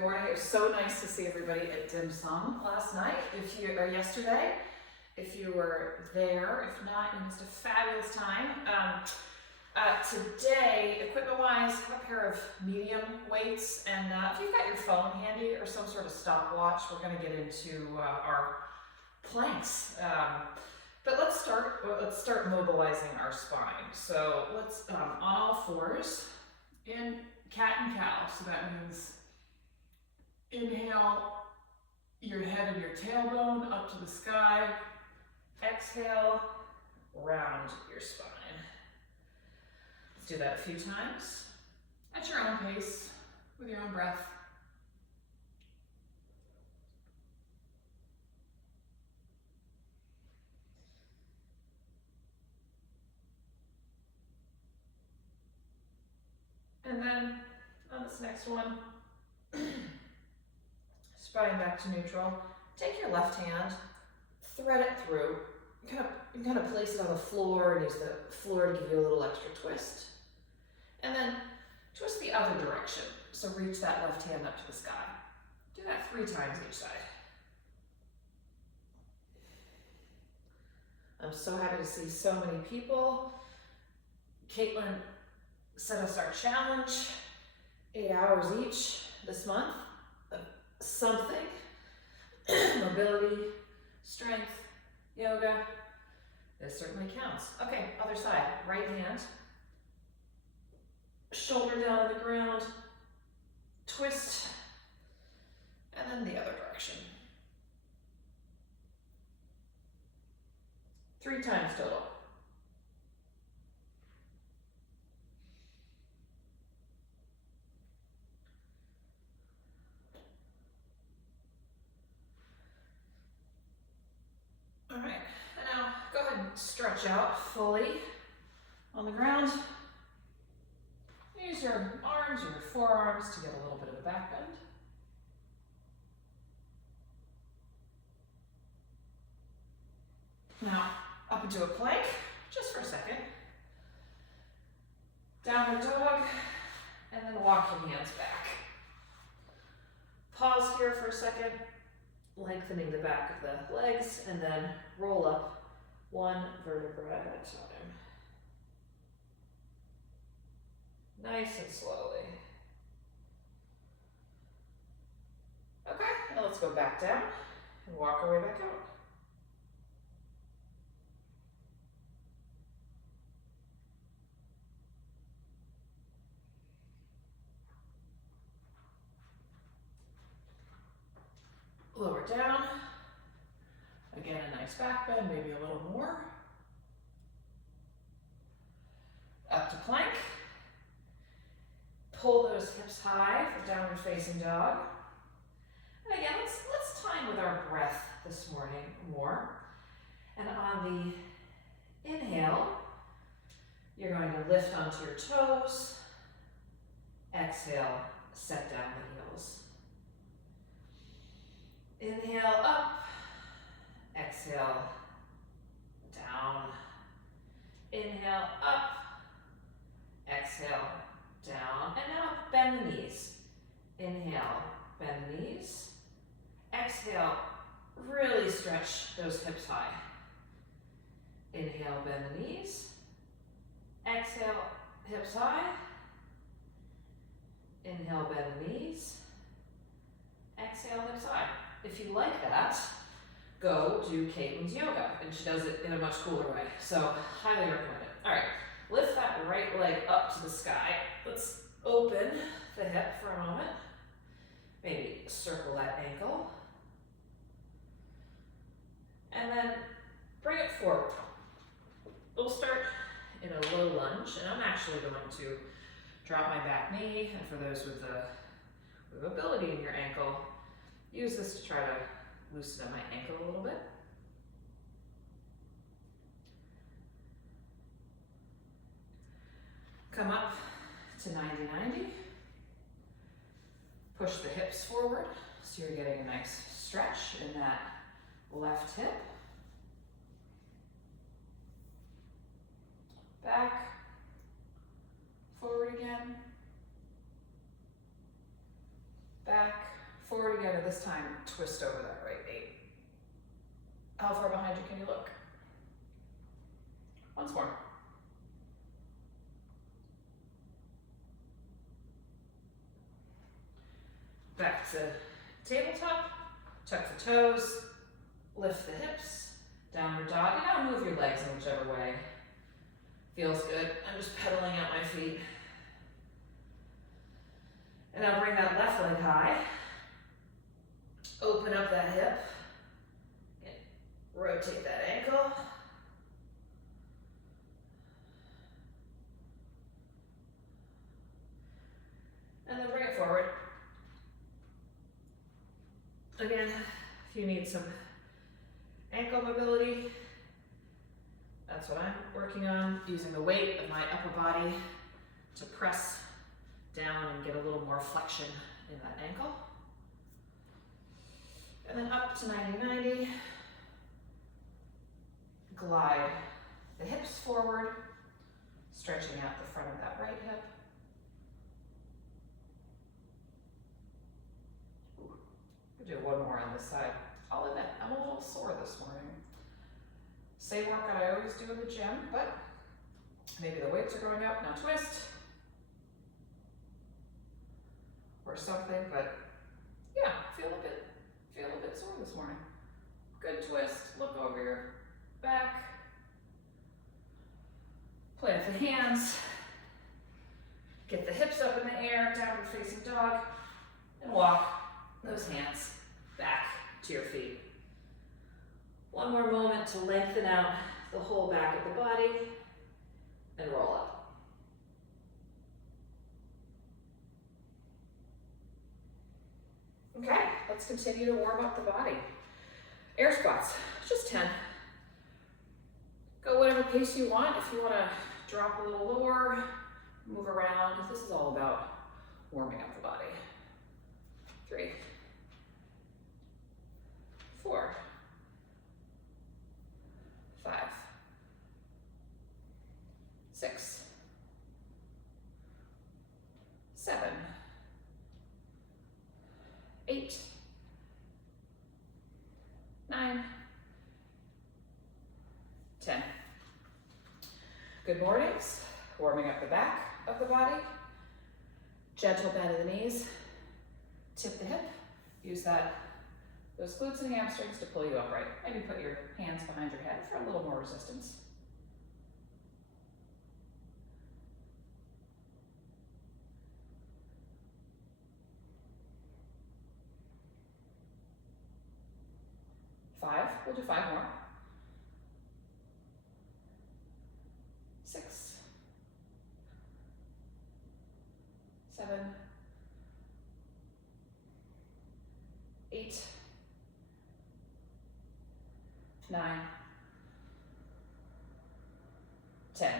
Good morning. It was so nice to see everybody at Dim Sum last night, or yesterday. If you were there, if not, you missed a fabulous time. Today, equipment-wise, I have a pair of medium weights, and if you've got your phone handy or some sort of stopwatch, we're going to get into our planks. But let's start mobilizing our spine. So let's on all fours in cat and cow. So that means inhale your head and your tailbone up to the sky. Exhale, round your spine. Let's do that a few times at your own pace with your own breath. And then on this next one, spine back to neutral. Take your left hand, thread it through. You kind of place it on the floor and use the floor to give you a little extra twist. And then twist the other direction. So reach that left hand up to the sky. Do that 3 times each side. I'm so happy to see so many people. Caitlin set us our challenge, 8 hours each this month of something. Mobility, strength, yoga. This certainly counts. Okay, other side. Right hand. Shoulder down on the ground. Twist. And then the other direction. 3 times total. All right, and now go ahead and stretch out fully on the ground. Use your arms or your forearms to get a little bit of a back bend. Now, up into a plank, just for a second. Downward dog, and then walk your hands back. Pause here for a second, lengthening the back of the legs, and then roll up 1 vertebra at a time. Nice and slowly. Okay, now let's go back down and walk our way back out. Lower down. Again, a nice back bend, maybe a little more. Up to plank. Pull those hips high for downward facing dog. And again, let's time with our breath this morning more. And on the inhale, you're going to lift onto your toes. Exhale, set down the heels. Inhale up, exhale down. Inhale up, exhale down. And now bend the knees. Inhale, bend the knees. Exhale, really stretch those hips high. Inhale, bend the knees. Exhale, hips high. Inhale, bend the knees. Exhale, hips high. If you like that, go do Caitlin's yoga, and she does it in a much cooler way. So, highly recommend it. All right, lift that right leg up to the sky. Let's open the hip for a moment. Maybe circle that ankle. And then bring it forward. We'll start in a low lunge, and I'm actually going to drop my back knee, and for those with mobility in your ankle, use this to try to loosen up my ankle a little bit. Come up to 90-90. Push the hips forward so you're getting a nice stretch in that left hip. Back, forward again. back, forward again, and this time twist over that right knee. How far behind you can you look? Once more. Back to tabletop, tuck the toes, lift the hips, downward dog. You now move your legs in whichever way feels good. I'm just pedaling out my feet. And now bring that left leg high. Open up that hip. And rotate that ankle. And then bring it forward. Again, if you need some ankle mobility, that's what I'm working on, using the weight of my upper body to press down and get a little more flexion in that ankle. And then up to 90-90. Glide the hips forward, stretching out the front of that right hip. We'll do one more on this side. I'll admit, I'm a little sore this morning. Same workout I always do in the gym, but maybe the weights are going up. Now twist. Or something, but yeah, feel a bit sore this morning. Good twist, look over your back. Plant the hands. Get the hips up in the air, downward facing dog, and walk those hands back to your feet. One more moment to lengthen out the whole back of the body and roll up. Okay, let's continue to warm up the body. Air squats, just 10. Go whatever pace you want. If you want to drop a little lower, move around. This is all about warming up the body. 3, 4, 5, 6, 7, 8, 9, 10. Good mornings. Warming up the back of the body. Gentle bend of the knees. Tip the hip. Use those glutes and hamstrings to pull you upright. Maybe put your hands behind your head for a little more resistance. We'll do 5 more. 6, 7, 8, 9, 10.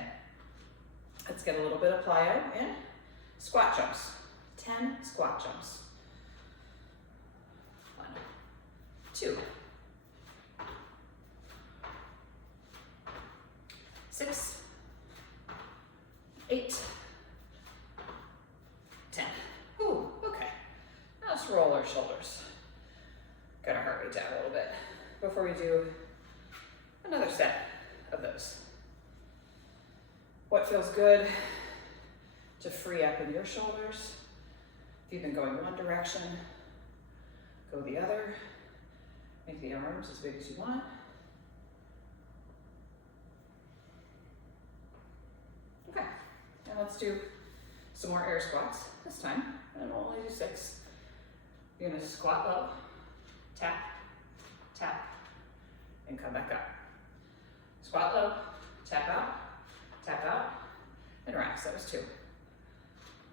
Let's get a little bit of plyo in. Squat jumps. 10 squat jumps. 1, 2, 6, 8, 10. Ooh, okay. Now let's roll our shoulders. Got our heart rate down a little bit before we do another set of those. What feels good to free up in your shoulders? If you've been going one direction, go the other. Make the arms as big as you want. Okay, now let's do some more air squats this time, and we'll only do 6. You're gonna squat low, tap, tap, and come back up. Squat low, tap out, and relax. That was 2.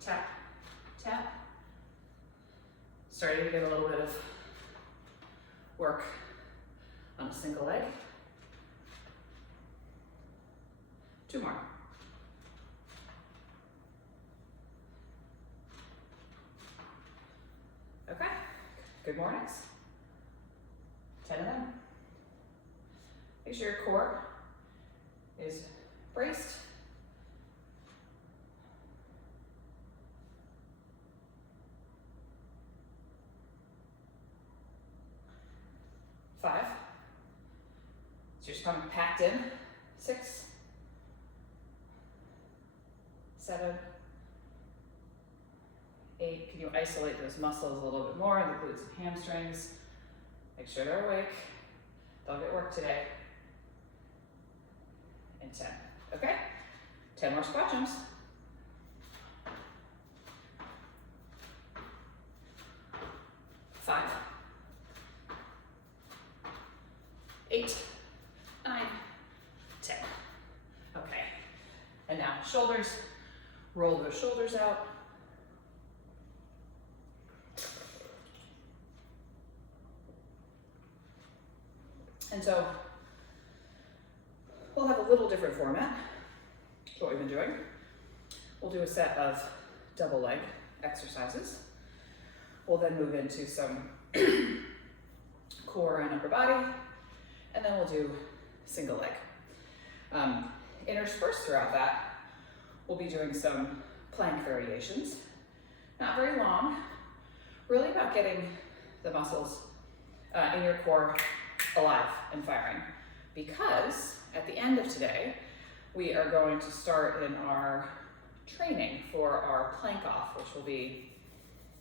Tap, tap. Starting to get a little bit of work on a single leg. 2 more. Okay, good mornings. 10 of them. Make sure your core is braced. So you're just coming packed in. 6, 7, 8. Can you isolate those muscles a little bit more in the glutes and hamstrings? Make sure they're awake. They'll get work today. And 10. Okay? 10 more squat jumps. 5, 8, 9, 10. Okay. And now shoulders. Roll those shoulders out. And so we'll have a little different format to what we've been doing. We'll do a set of double leg exercises. We'll then move into some core and upper body, and then we'll do single leg. Interspersed throughout that, we'll be doing some plank variations. Not very long, really about getting the muscles in your core alive and firing. Because at the end of today, we are going to start in our training for our plank off, which will be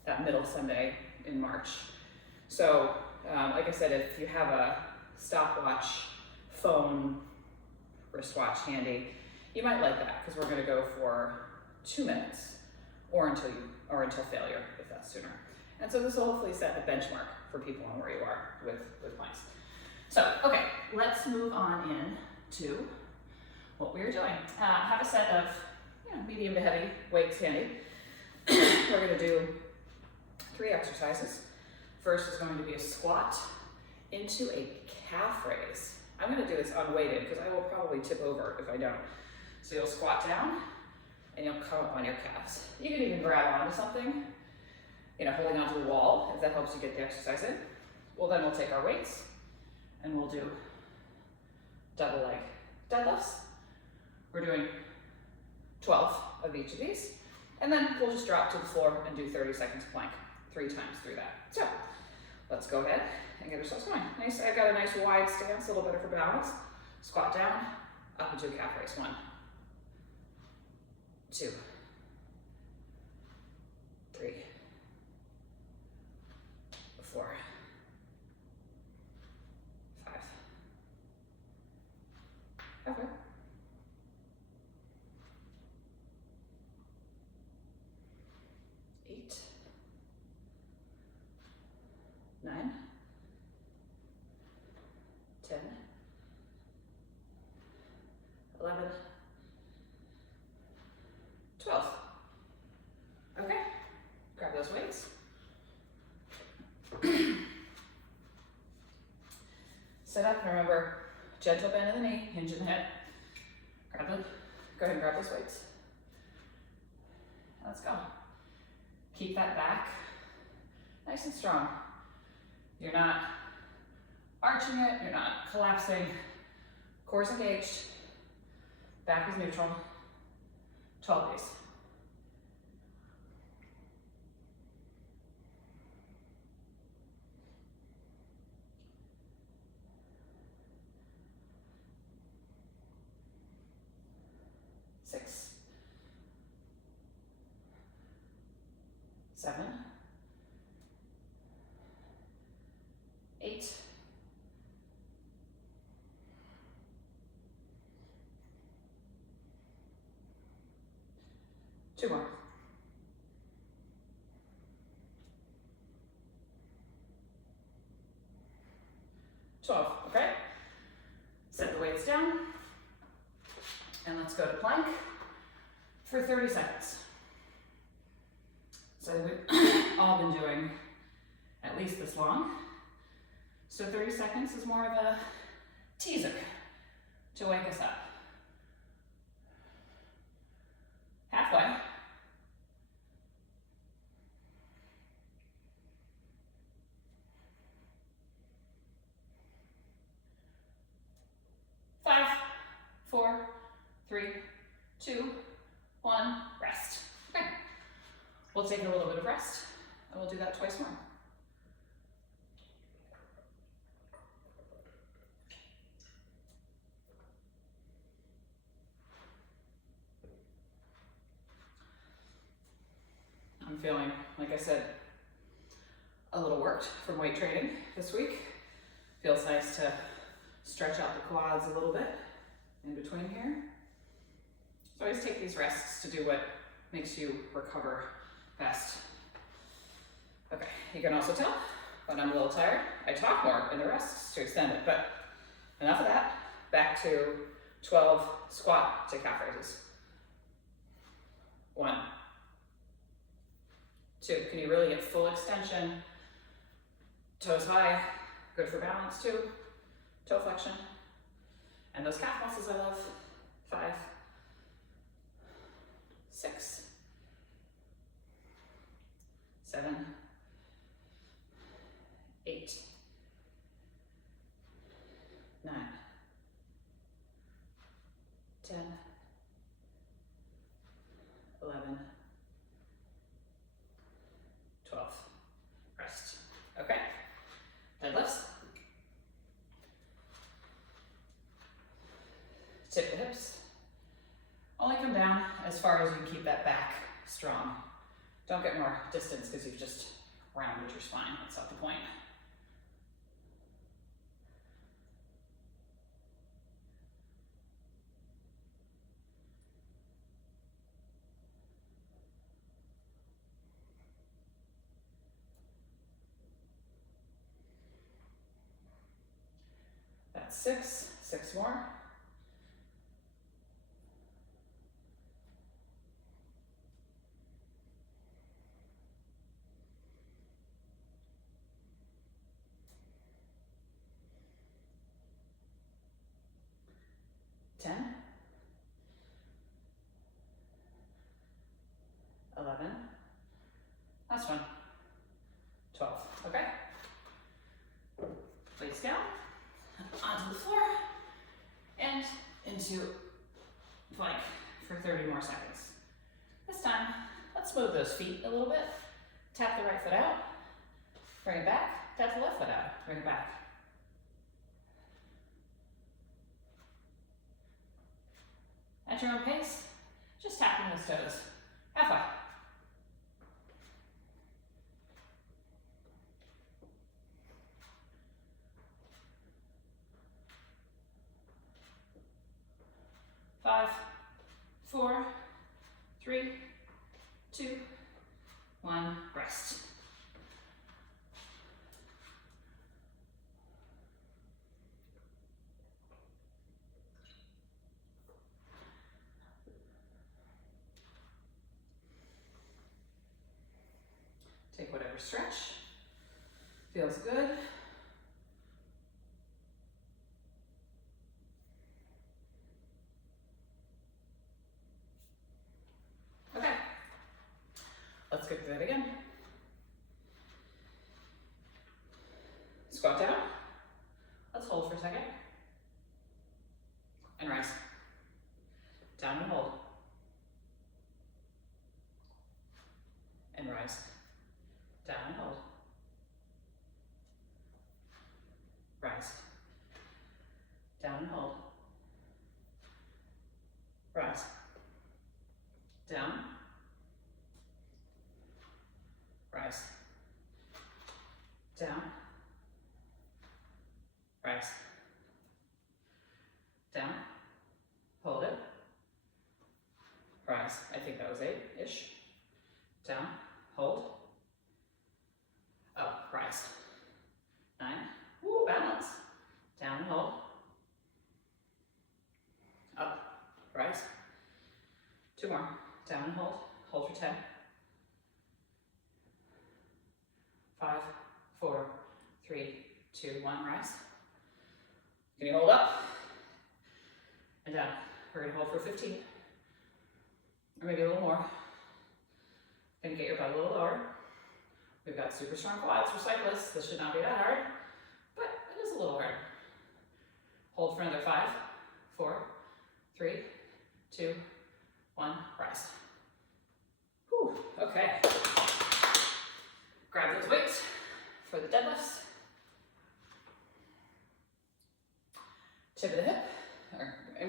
that middle Sunday in March. So, like I said, if you have a stopwatch, phone, wristwatch handy, you might like that because we're going to go for 2 minutes or until failure, if that's sooner. And so this will hopefully set the benchmark for people on where you are with planks. So, okay, let's move on in to what we're doing. Have a set of medium to heavy weights handy. We're going to do 3 exercises. First is going to be a squat into a calf raise. I'm going to do this unweighted because I will probably tip over if I don't. So you'll squat down and you'll come up on your calves. You can even grab onto something, holding onto the wall if that helps you get the exercise in. Well, then we'll take our weights and we'll do double leg deadlifts. We're doing 12 of each of these. And then we'll just drop to the floor and do 30 seconds plank 3 times through that. So let's go ahead and get ourselves going. Nice, I've got a nice wide stance, a little better for balance. Squat down, up into a calf raise. 1, 2, 3, 4, 5. Okay. 8, 9, 10, 11, 12. Okay, grab those weights. Sit up and remember, gentle bend in the knee, hinge in the hip. Go ahead and grab those weights. Let's go. Keep that back nice and strong. You're not arching it, you're not collapsing. Core's engaged, back is neutral. 12 days. Six, 7, 8, 2 more. 12, okay? Set the weights down. And let's go to plank for 30 seconds. So we've all been doing at least this long. So 30 seconds is more of a teaser to wake us up. Halfway. Five, 4, 3, 2, 1, rest. Okay. We'll take a little bit of rest and we'll do that twice more. feeling, like I said, a little worked from weight training this week. Feels nice to stretch out the quads a little bit in between here. So always take these rests to do what makes you recover best. Okay, you can also tell when I'm a little tired, I talk more in the rests to extend it, but enough of that. Back to 12 squat to calf raises. 1, 2, can you really get full extension? Toes high, good for balance too. Toe flexion. And those calf muscles I love. 5, 6, 7, 8, 9, 10, 11, 12. Rest. Okay. Deadlifts. Tip the hips. Only come down as far as you keep that back strong. Don't get more distance because you've just rounded your spine. That's not the point. That's 6. 6 more. Ten, 11, last one, 12, okay? Weights down, onto the floor, and into plank for 30 more seconds. This time, let's move those feet a little bit. Tap the right foot out, bring it back, tap the left foot out, bring it back. At your own pace, just tapping those toes. Halfway. Five, 4, 3, 2, 1, rest. Take whatever stretch feels good. Okay, let's go through that again. Squat down. Let's hold for a second. And rise. Down and hold. And rise. Down and hold. Rise. Down and hold. Rise. Down. Rise. Down. Rise. Down. Hold it. Rise. I think that was 8-ish. Down. Hold. Up. Rise. 9. Woo, balance. Down and hold. Up. Rise. 2 more. Down and hold. Hold for 10. 5, 4, 3, 2, 1. Rise. Can you hold up? And down. We're going to hold for 15. Or maybe a little more. Gonna get your butt a little lower. We've got super strong quads for cyclists. This should not be that hard, but it is a little hard. Hold for another 5, 4, 3, 2, 1, rise. Whew, okay. Grab those weights for the deadlifts. Tip of the hip,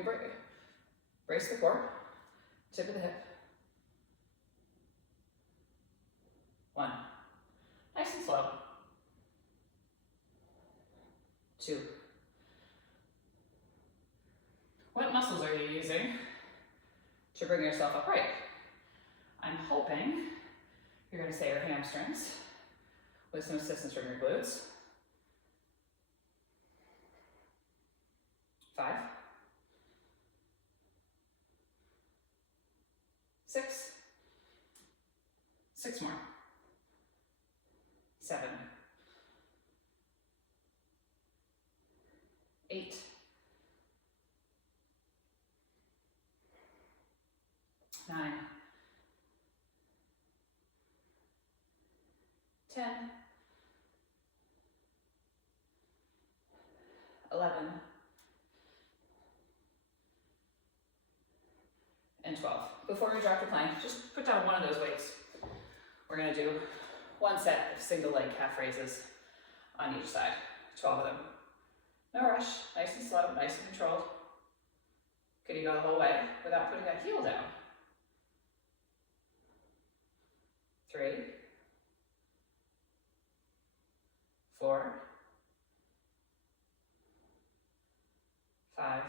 or brace the core. Tip of the hip. 2. What muscles are you using to bring yourself upright? I'm hoping you're going to say your hamstrings with some assistance from your glutes. 5, 6, 6 more, 7, 8, 9, 10, 11, and 12. Before we drop your plank, just put down one of those weights. We're going to do one set of single leg calf raises on each side, 12 of them. No rush, nice and slow, nice and controlled. Could you go the whole way without putting that heel down? 3, 4, 5,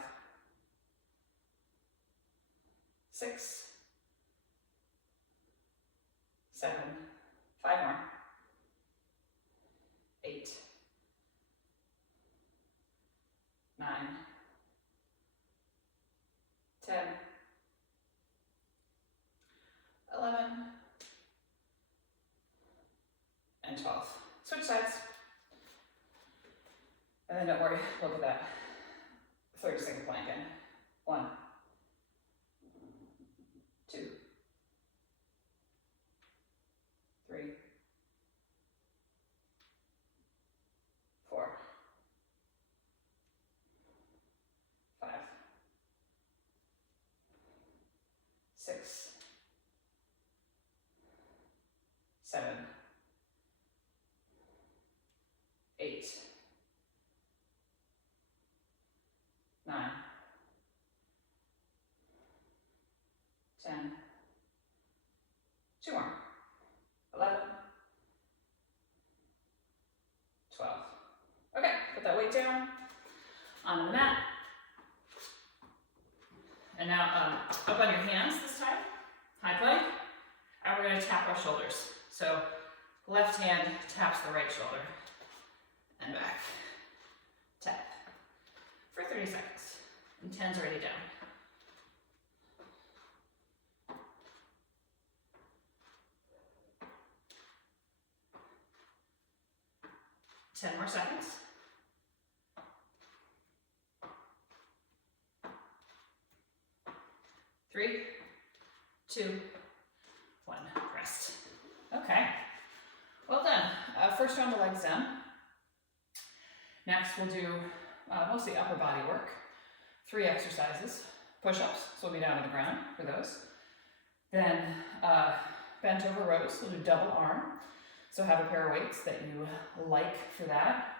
6, 7, 5 more, 8, 9, 10, 11, and 12. Switch sides. And then don't worry, look at that 30-second plank in. 1, 2, 3, 4, 5, 6, 7, 8, 9, 10, 2 more, 11, 12. Okay, put that weight down on the mat. And now up on your hands this time, high plank, and we're going to tap our shoulders. So left hand taps the right shoulder and back. Tap for 30 seconds. And 10's already down. Ten more seconds. 3, 2, 1, rest. Okay, well done. First round of legs done. Next we'll do mostly upper body work. 3 exercises. Push-ups, so we'll be down to the ground for those. Then bent over rows, we'll do double arm. So have a pair of weights that you like for that.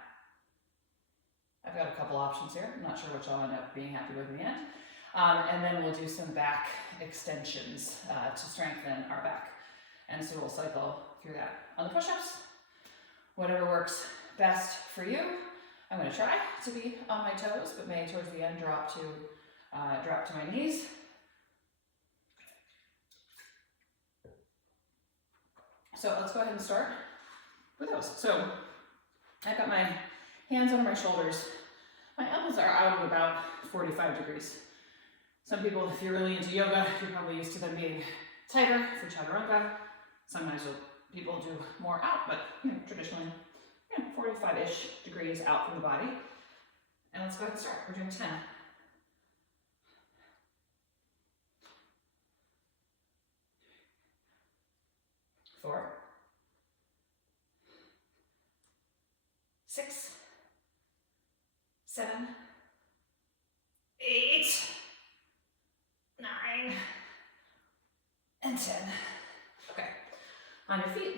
I've got a couple options here. I'm not sure which I'll end up being happy with in the end. And then we'll do some back extensions to strengthen our back. And so we'll cycle through that. On the push-ups, whatever works best for you. I'm going to try to be on my toes, but may towards the end drop to my knees. So let's go ahead and start with those. So I've got my hands under my shoulders. My elbows are out at about 45 degrees. Some people, if you're really into yoga, you're probably used to them being tighter for chaturanga. Sometimes people do more out, but traditionally, 45-ish degrees out from the body. And let's go ahead and start. We're doing 10. 4, 6, 7, 8, 9, and 10. Okay, on your feet,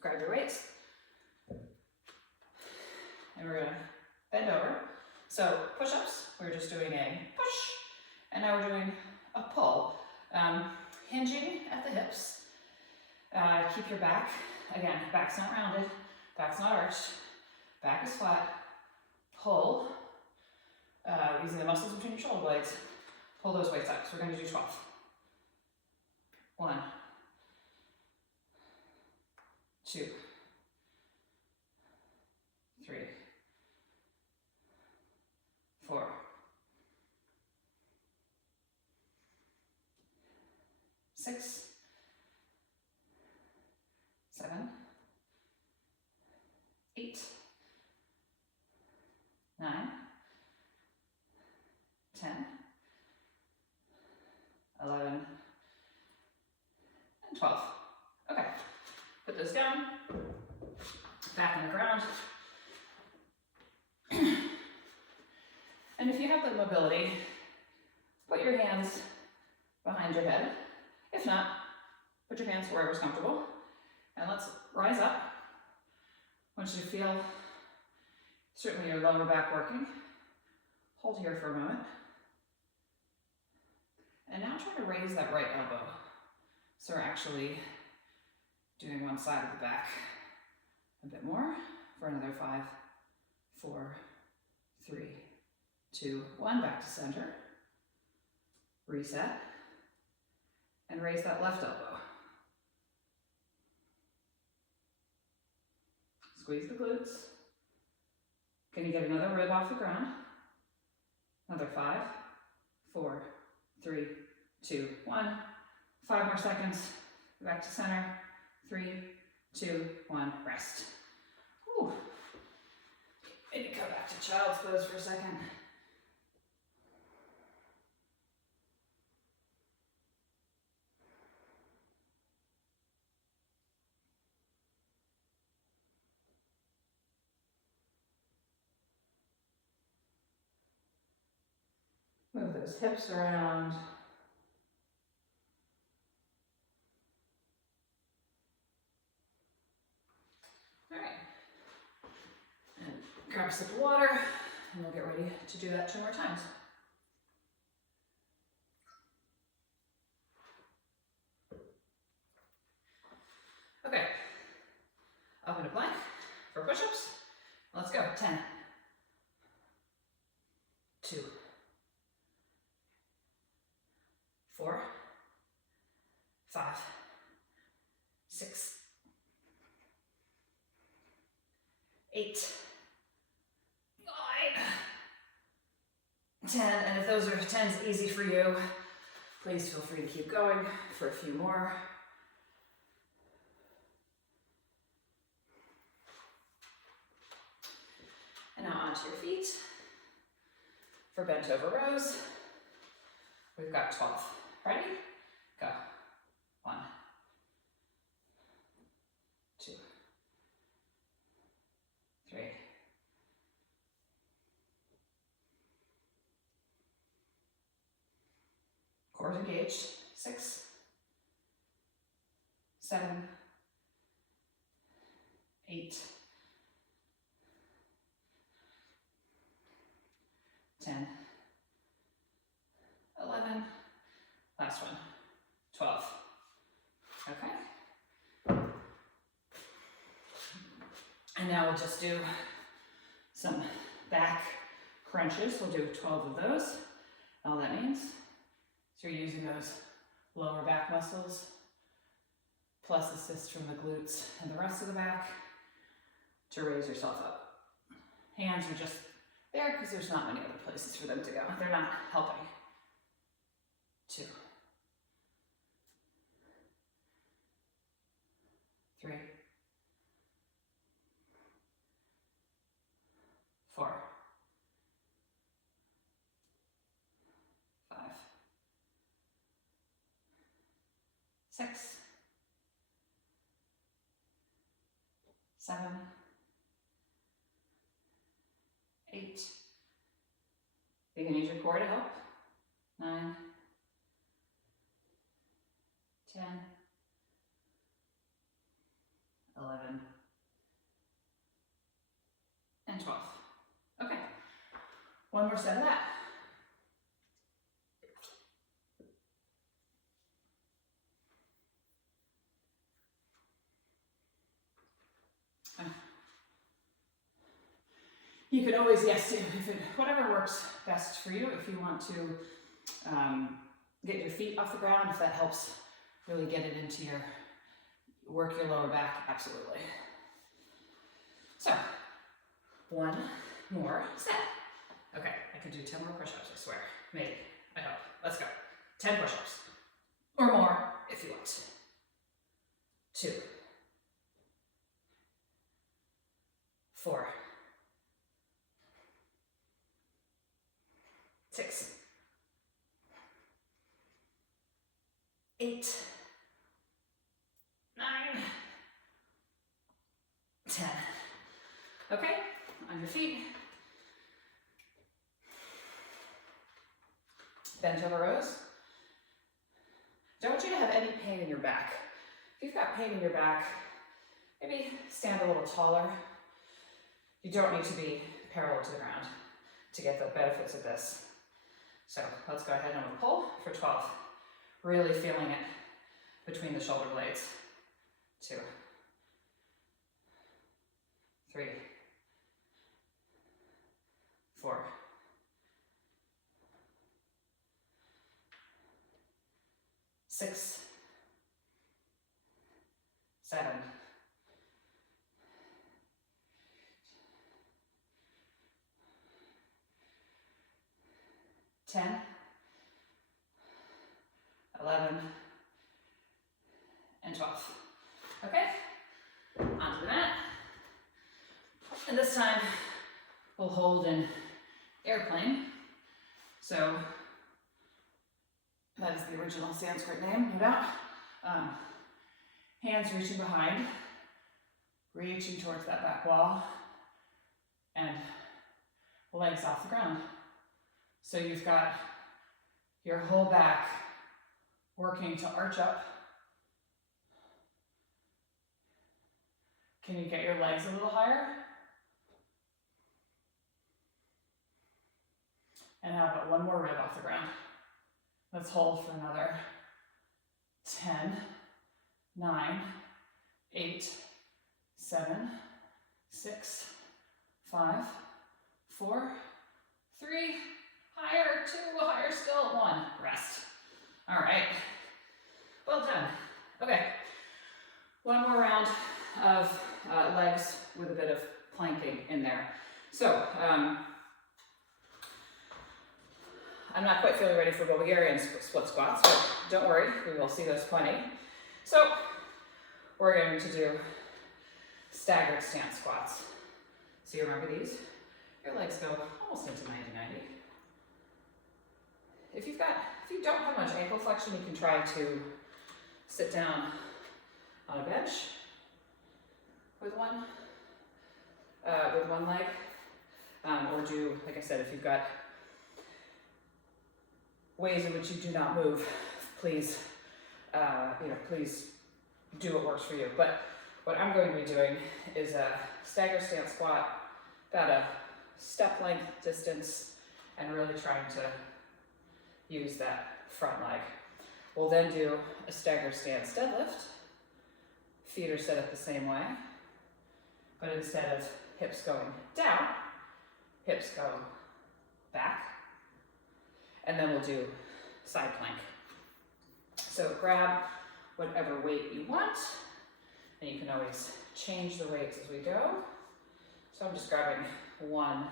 grab your weights, and we're gonna bend over. So push-ups, we're just doing a push, and now we're doing a pull. Hinging at the hips. Keep your back, again, back's not rounded, back's not arched. Back is flat. Pull, using the muscles between your shoulder blades, pull those weights up. So we're going to do 12. 1, 2, 3, 4, 6, 7, 8, 9, 10, 11, and 12. Okay, put those down, back on the ground. And if you have the mobility, put your hands behind your head. If not, put your hands wherever's comfortable. And let's rise up. I want you to feel certainly your lower back working. Hold here for a moment. And now try to raise that right elbow. So we're actually doing one side of the back a bit more for another 5, 4, 3, 2, 1. Back to center. Reset. And raise that left elbow. Squeeze the glutes. Can you get another rib off the ground? Another 5, 4, 3, 2, 1. 5 more seconds. Back to center. 3, 2, 1. Rest. Whew. Maybe come back to child's pose for a second. Move those hips around. All right. And grab a sip of water, and we'll get ready to do that 2 more times. Okay. Up into plank for push-ups. Let's go. 10, 2, 4, 5, 6, 8, 9, 10. And if those are 10s easy for you, please feel free to keep going for a few more. And now onto your feet for bent over rows. We've got 12. Ready? Go. 1, 2, 3, 4 engaged. 6, 7, 8, 10, 11, last one, 12. Okay. And now we'll just do some back crunches. We'll do 12 of those. All that means is you're using those lower back muscles plus assist from the glutes and the rest of the back to raise yourself up. Hands are just there because there's not many other places for them to go. They're not helping. 2, 3, 4, 5, 6, 7, 8. You can use your core to help. 9, 10, 11, and 12. Okay, one more set of that. You could always, yes, whatever works best for you. If you want to get your feet off the ground, if that helps really get it into work your lower back, absolutely. So, one more set. Okay, I could do 10 more push-ups, I swear. Maybe, I hope. Let's go. 10 push-ups. Or more, if you want. 2. 4. 6. 8. 9. 10. Okay, on your feet. Bent over rows. Don't want you to have any pain in your back. If you've got pain in your back, maybe stand a little taller. You don't need to be parallel to the ground to get the benefits of this. So let's go ahead and we'll pull for 12. Really feeling it between the shoulder blades. 2. 3. 4. 6. 7. 10. 11. And 12. Okay? Onto the mat. And this time, we'll hold in airplane. So, that is the original Sanskrit name, no doubt. Hands reaching behind, reaching towards that back wall, and legs off the ground. So you've got your whole back working to arch up. Can you get your legs a little higher? And how about one more rib off the ground? Let's hold for another 10, 9, 8, 7, 6, 5, 4, 3, higher, 2, higher still, 1, rest. All right, well done. Okay, one more round of legs with a bit of planking in there. So, I'm not quite feeling ready for Bulgarian split squats, but don't worry, we will see those plenty. So, we're going to do staggered stance squats. So you remember these? Your legs go almost into 90-90. If you don't have much ankle flexion, you can try to sit down on a bench with one leg, or do, like I said, if you've got ways in which you do not move, please, please do what works for you. But what I'm going to be doing is a stagger stance squat, about a step length distance, and really trying to use that front leg. We'll then do a stagger stance deadlift. Feet are set up the same way, but instead of hips going down, hips go back. And then we'll do side plank. So grab whatever weight you want, and you can always change the weights as we go. So I'm just grabbing one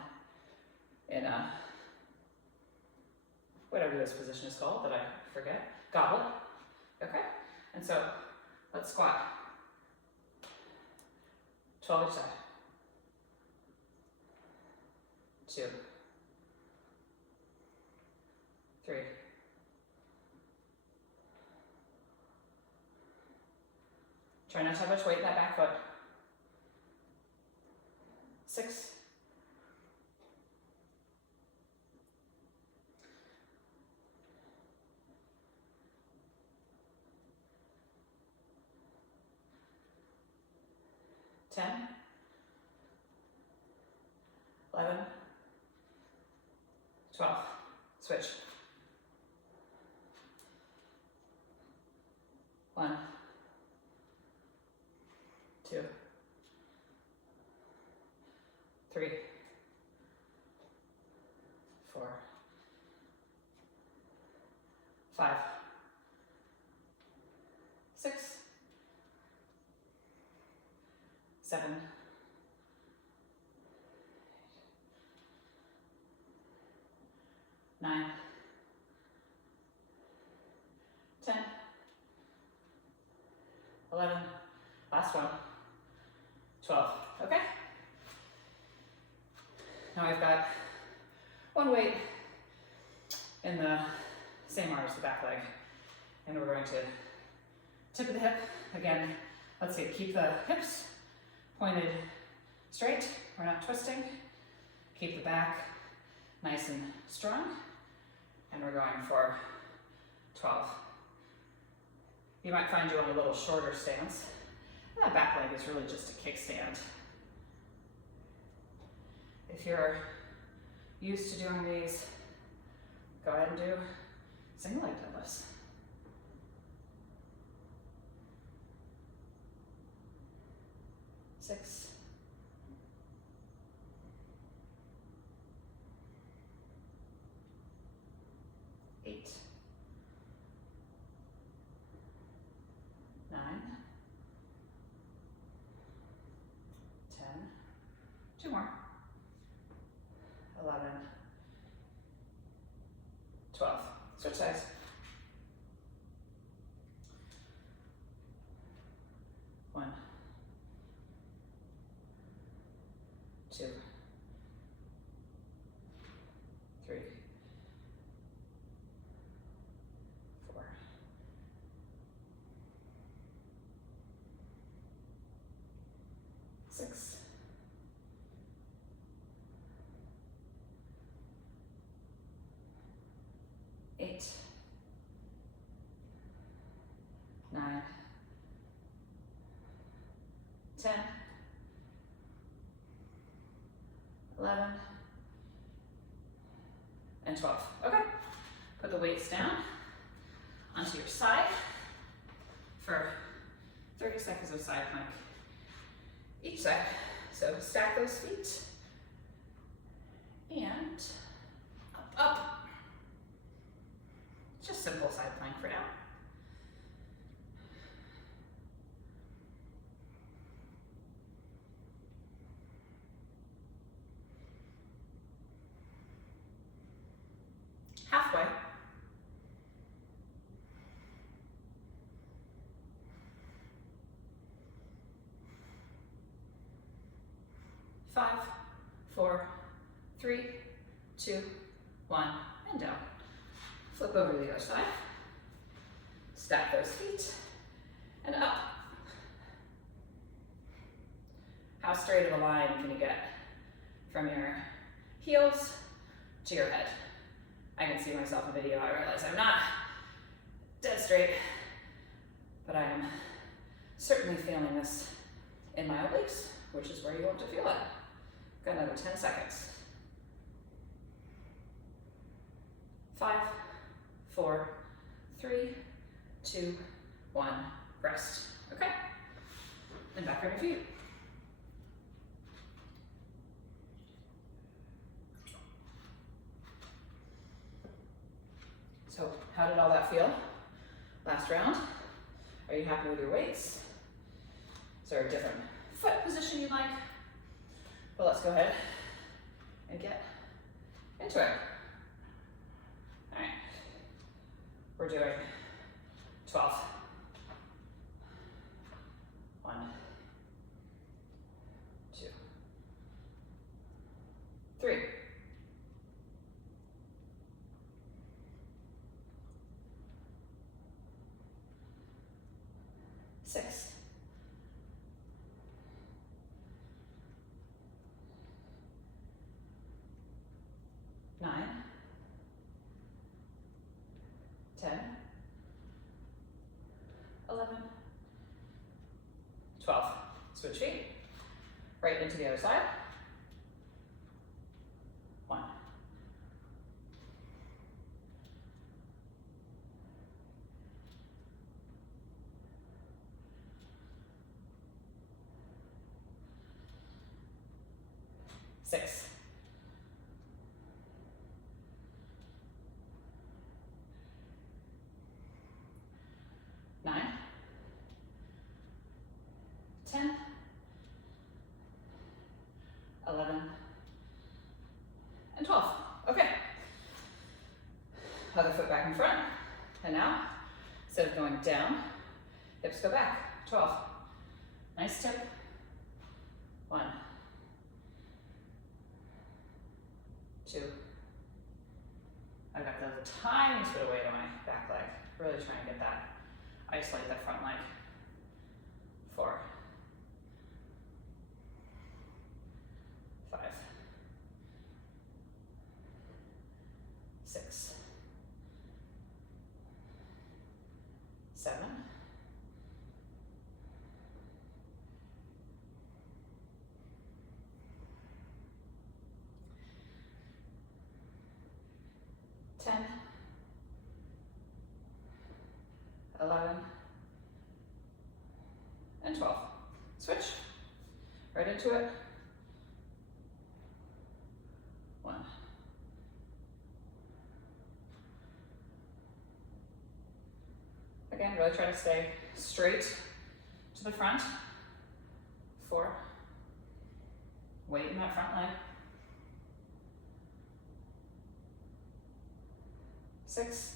in a, whatever this position is called that I forget, goblet, okay? And so let's squat, 12 each side, 2, 3, 'Try not to have much weight in that back foot, 6, 10, 11, 12, switch, 1, 2, 3, 5, 6, 7, 9, 10, 11, last one, 12, okay? Now I've got one weight in the same arm as the back leg, and we're going to tip of the hip. Again, let's see, keep the hips pointed straight, we're not twisting. Keep the back nice and strong, and we're going for 12. You might find you on a little shorter stance. That back leg is really just a kickstand. If you're used to doing these, go ahead and do single leg deadlifts. Six, 8, 9, 10, 2 more, 11, 12. Switch sides. One, 2, 3, 4, 6, 8, 9, 10, 11, and 12. Okay, put the weights down onto your side for 30 seconds of side plank each side. So stack those feet and up, up. Just simple side plank for now. Halfway. Five, 4, 3, 2, 1, and down. Flip over to the other side. Stack those feet and up. How straight of a line can you get from your heels to your head? I can see myself in video, I realize I'm not dead straight, but I am certainly feeling this in my obliques, which is where you want to feel it. Got another 10 seconds. 5, 4, 3, 2, 1, rest. Okay? And back on your feet. So, how did all that feel? Last round? Are you happy with your weights? Is there a different foot position you'd like? Well, let's go ahead and get into it. All right, we're doing 12. 1, 2, 3. 6. 9, 10, 11, 12. Switch feet. Right into the other side. 1. 6. 7, back in front. And now, instead of going down, hips go back. 12. Nice tip. 1, 2. I got the tiniest bit of weight on my back leg. Really try and get that, isolate that front leg. 4, 5, 6, 7, 10, 11, and 12. Switch. Right into it. 1. Again, really try to stay straight to the front. 4. Weight in that front leg. 6.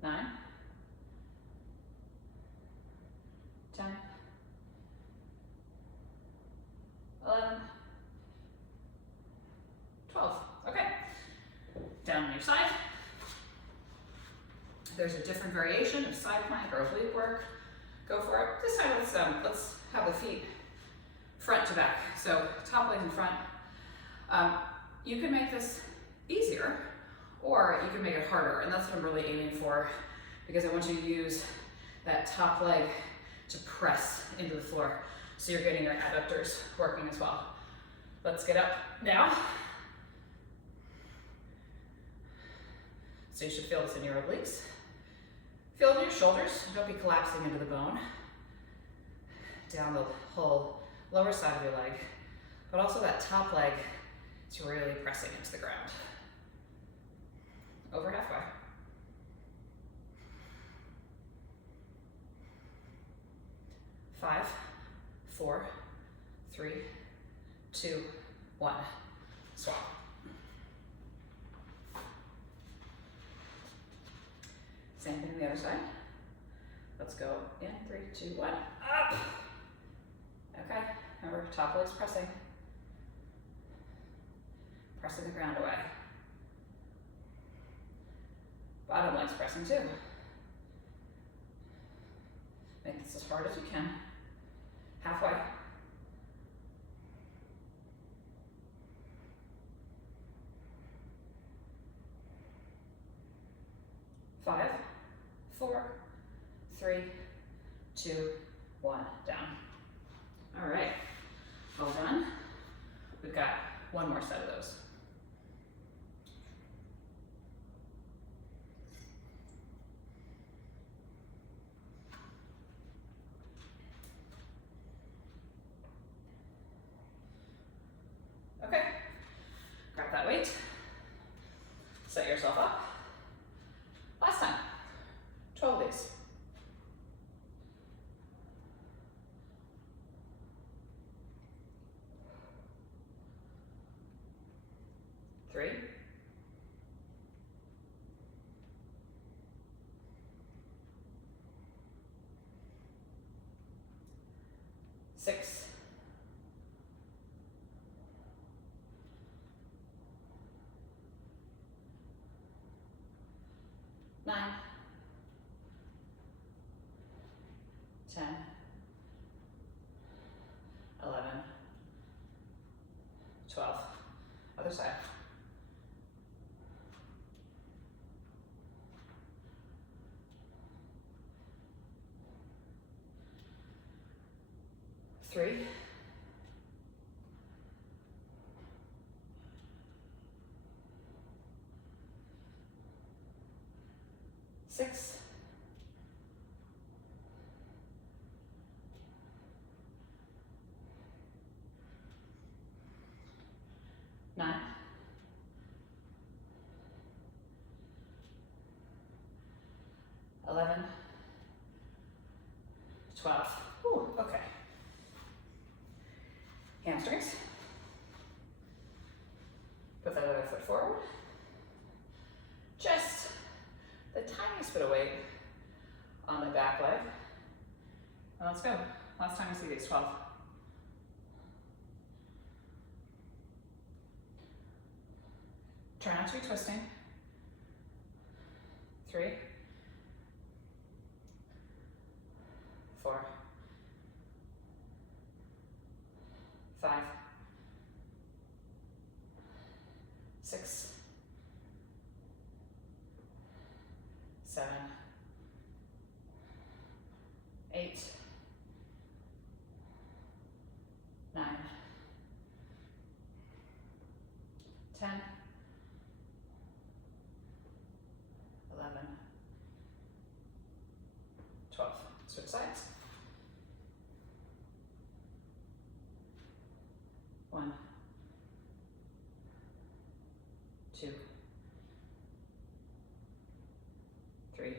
9. 10. 11. 12. Okay. Down on your side. There's a different variation of side plank or oblique work. Go for it. This time let's have the feet front to back. So top legs in front. You can make this easier or you can make it harder, and that's what I'm really aiming for, because I want you to use that top leg to press into the floor. So you're getting your adductors working as well. Let's get up now. So you should feel this in your obliques. Feel it in your shoulders. Don't be collapsing into the bone. Down the whole lower side of your leg, but also that top leg is really pressing into the ground. Over halfway. 5, 4, 3, 2, 1. Swap. Same thing on the other side. Let's go in 3, 2, 1. Up. Okay. Remember, top leg's pressing. Pressing the ground away. Bottom leg's pressing too. Make this as hard as you can. Halfway. 5, 4, 3, 2, 1. Down. All right. Well done. We've got one more set of those. Okay, grab that weight, set yourself up. Last time, 12 of these. 3, 6, 9, 10, 11, 12. Other side. 3, 6, 9, 11, 12. Ooh, okay. hamstrings. Put that other foot forward. Just the tiniest bit of weight on the back leg. And let's go. Last time you see these, 12. Try not to be twisting. 3, 4, 5, 6, 7, 8, 9, 10, 11, 12. Switch sides. 1, 2, 3,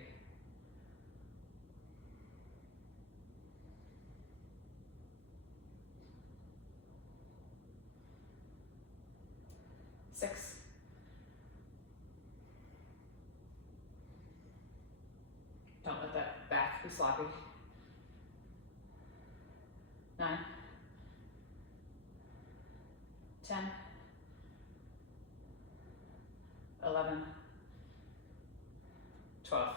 6, 'Don't let that back be sloppy. 9, 10, 11, 12.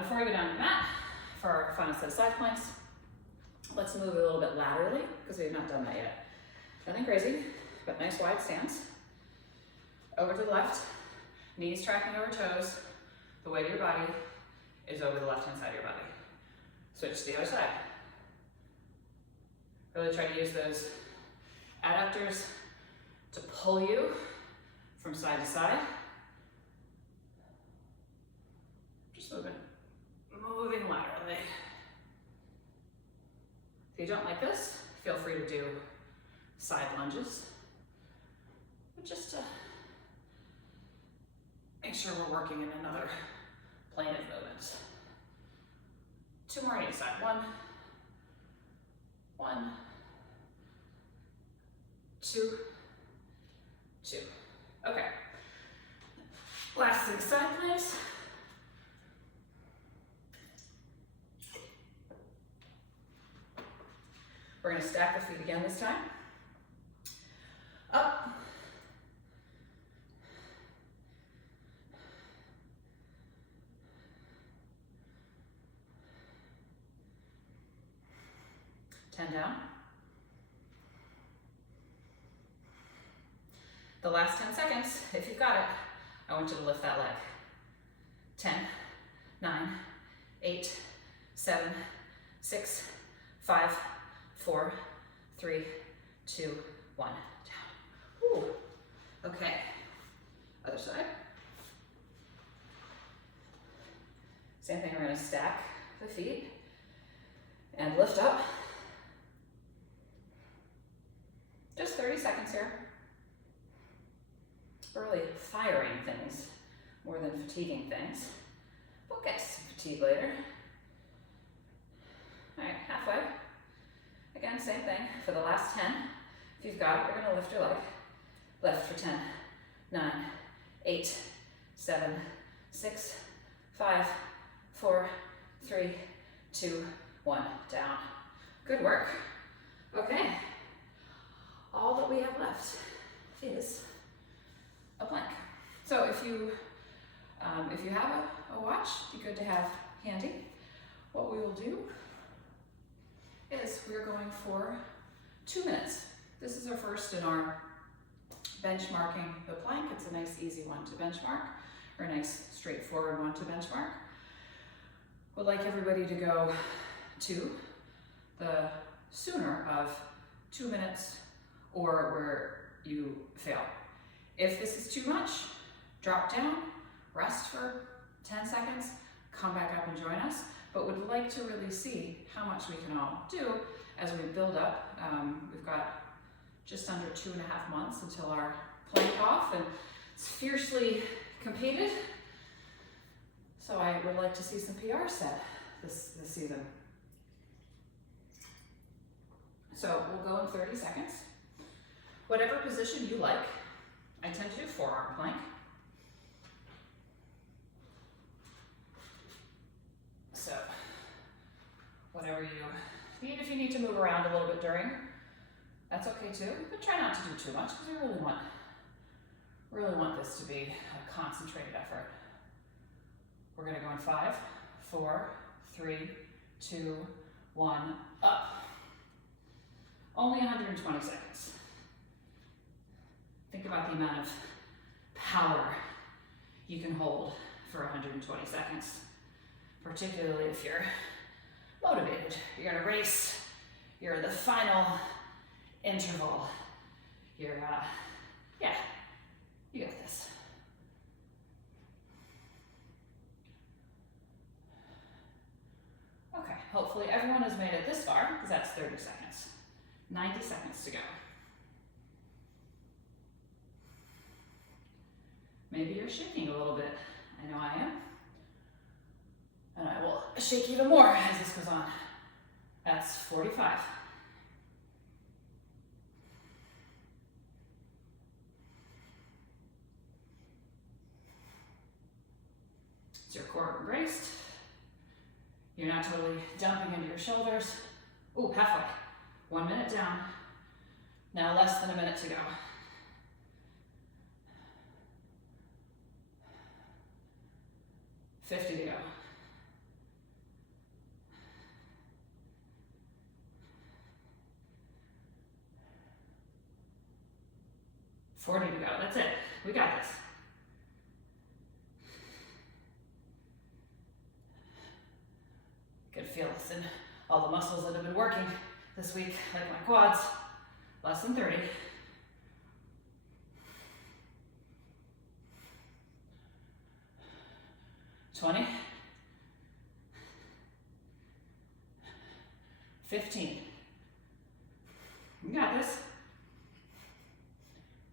Before we go down to the mat for our final set of side planks, let's move a little bit laterally because we have not done that yet. Nothing crazy, but nice wide stance. Over to the left, knees tracking over toes. The weight of your body is over the left-hand side of your body. Switch to the other side. Really try to use those adductors to pull you from side to side. Just moving laterally. If you don't like this, feel free to do side lunges. But just to make sure we're working in another plane of movement. 2 more on each side. 1, 1, 2, 2. Okay. Last 6 side planks. We're going to stack the feet again this time. Up. Ten down. The last 10 seconds, if you've got it, I want you to lift that leg. 10, 9, 8, 7, 6, 5, 4, 3, 2, 1. Down. Ooh. Okay. Other side. Same thing, we're going to stack the feet and lift up. Just 30 seconds here. We're really firing things more than fatiguing things. We'll get to some fatigue later. All right, halfway. Again, same thing for the last 10. If you've got it, you're gonna lift your leg. Left for 10, 9, 8, 7, 6, 5, 4, 3, 2, 1, down. Good work. Okay. All that we have left is a plank. So if you have a watch, it'd be good to have handy. What we will do is we're going for 2 minutes. This is our first in our benchmarking the plank. It's a nice easy one to benchmark, or a nice straightforward one to benchmark. Would like everybody to go to the sooner of 2 minutes or where you fail. If this is too much, drop down, rest for 10 seconds, come back up and join us, but would like to really see how much we can all do as we build up. We've got just under 2.5 months until our plank off, and it's fiercely competed. So I would like to see some PR set this season. So we'll go in 30 seconds. Whatever position you like. I tend to do forearm plank. So, whatever you need, if you need to move around a little bit during, that's okay too. But try not to do too much because we really want this to be a concentrated effort. We're gonna go in 5, 4, 3, 2, 1, up. Only 120 seconds. Think about the amount of power you can hold for 120 seconds, particularly if you're motivated. You're in a race, you're in the final interval, you're, yeah, you got this. Okay, hopefully everyone has made it this far, because that's 30 seconds. 90 seconds to go. Maybe you're shaking a little bit. I know I am. And I will shake even more as this goes on. That's 45. Is your core embraced? You're not totally dumping into your shoulders. Ooh, halfway. 1 minute down. Now less than a minute to go. 50 to go. $40 to go. That's it. We got this. Can feel this in all the muscles that have been working this week, like my quads. Less than 30. $20. 15. You got this.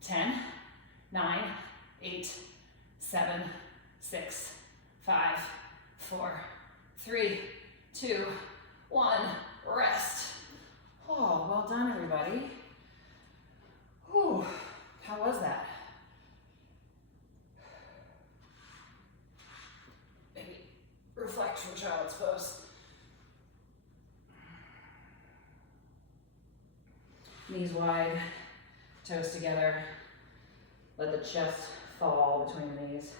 10, 9, 8, 7, 6, 5, 4, 3, 2, 1. Rest. Oh, well done, everybody. Whew. How was that? Maybe reflect from child's pose. Knees wide, toes together. Let the chest fall between the knees.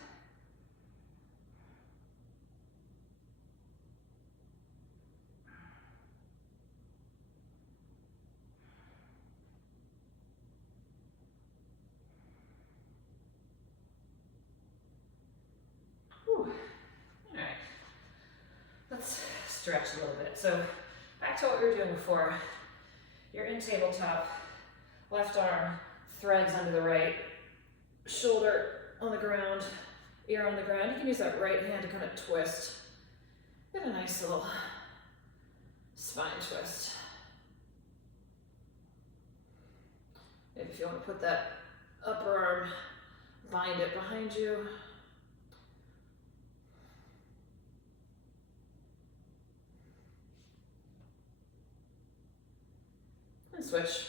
Whew. All right. Let's stretch a little bit. So back to what we were doing before. You're in tabletop, left arm threads under the right, shoulder on the ground, ear on the ground. You can use that right hand to kind of twist. Get a nice little spine twist. Maybe if you want to put that upper arm, bind it behind you. And switch.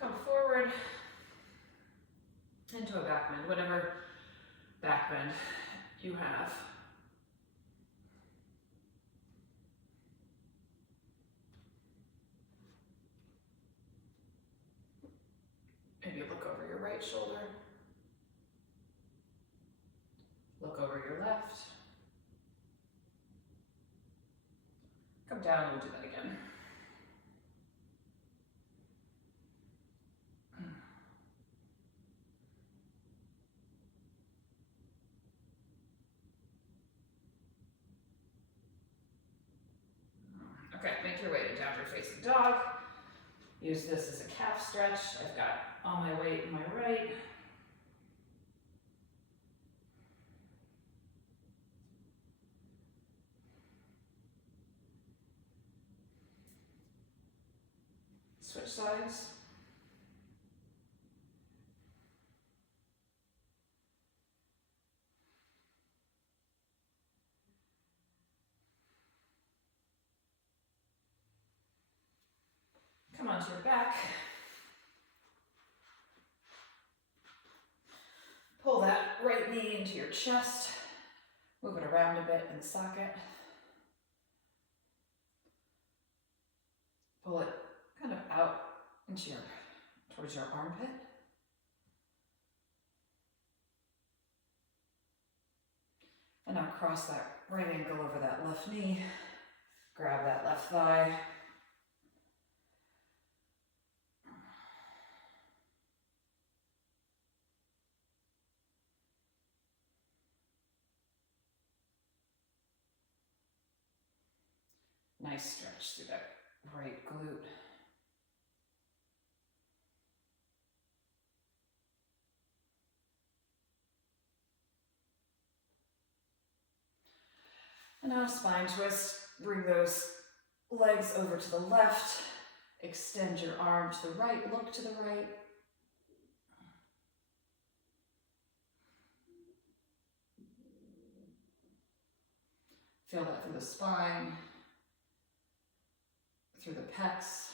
Come forward into a back bend, whatever back bend you have. Maybe look over your right shoulder. Look over your left. Come down and we'll do that again. Okay, make your way to downward facing dog. Use this as a calf stretch. I've got all my weight in my right. Switch sides. Come onto your back. Pull that right knee into your chest. Move it around a bit in the socket. Pull it kind of out into towards your armpit. And now cross that right ankle over that left knee. Grab that left thigh. Nice stretch through that right glute. And now spine twist. Bring those legs over to the left. Extend your arm to the right. Look to the right. Feel that through the spine, through the pecs.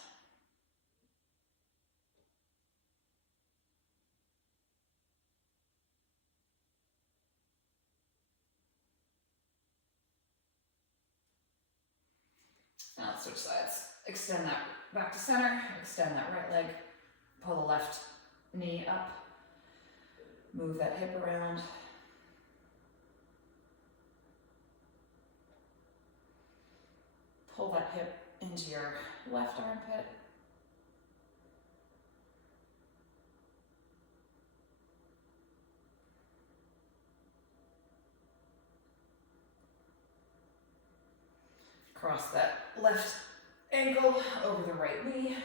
Now let's switch sides. Extend that back to center, extend that right leg, pull the left knee up, move that hip around. Pull that hip into your left armpit. Cross that left ankle over the right knee.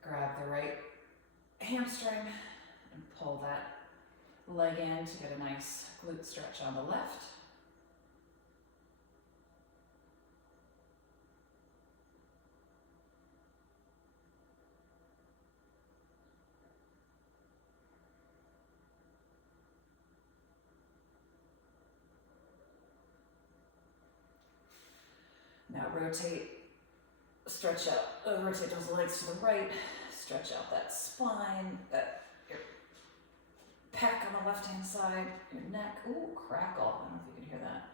Grab the right hamstring and pull that leg in to get a nice glute stretch on the left. Now rotate, stretch out, rotate those legs to the right, stretch out that spine, your pec on the left-hand side, your neck. Ooh, crackle. I don't know if you can hear that.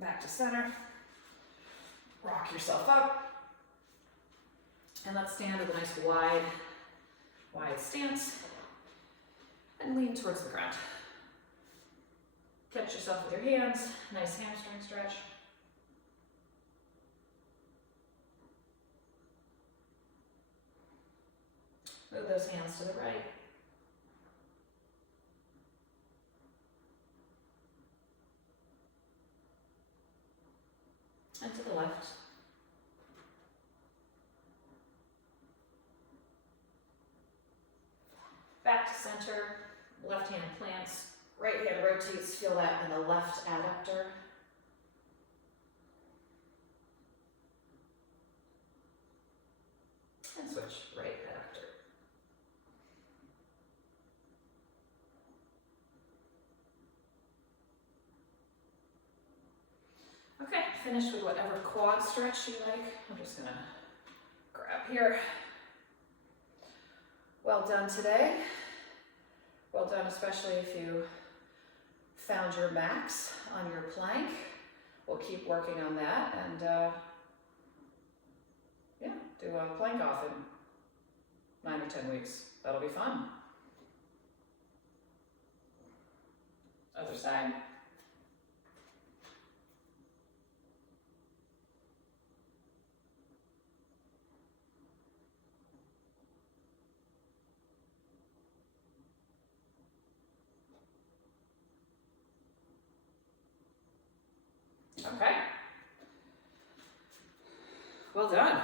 Back to center. Rock yourself up. And let's stand with a nice wide stance. And lean towards the ground. Catch yourself with your hands. Nice hamstring stretch. Move those hands to the right. And to the left. Back to center, left hand plants, right hand rotates, feel that in the left adductor. And switch, right adductor. Okay, finish with whatever quad stretch you like. I'm just gonna grab here. Well done today. Well done, especially if you found your max on your plank. We'll keep working on that and yeah, do a plank off in 9 or 10 weeks. That'll be fun. Other side. Okay. Well done.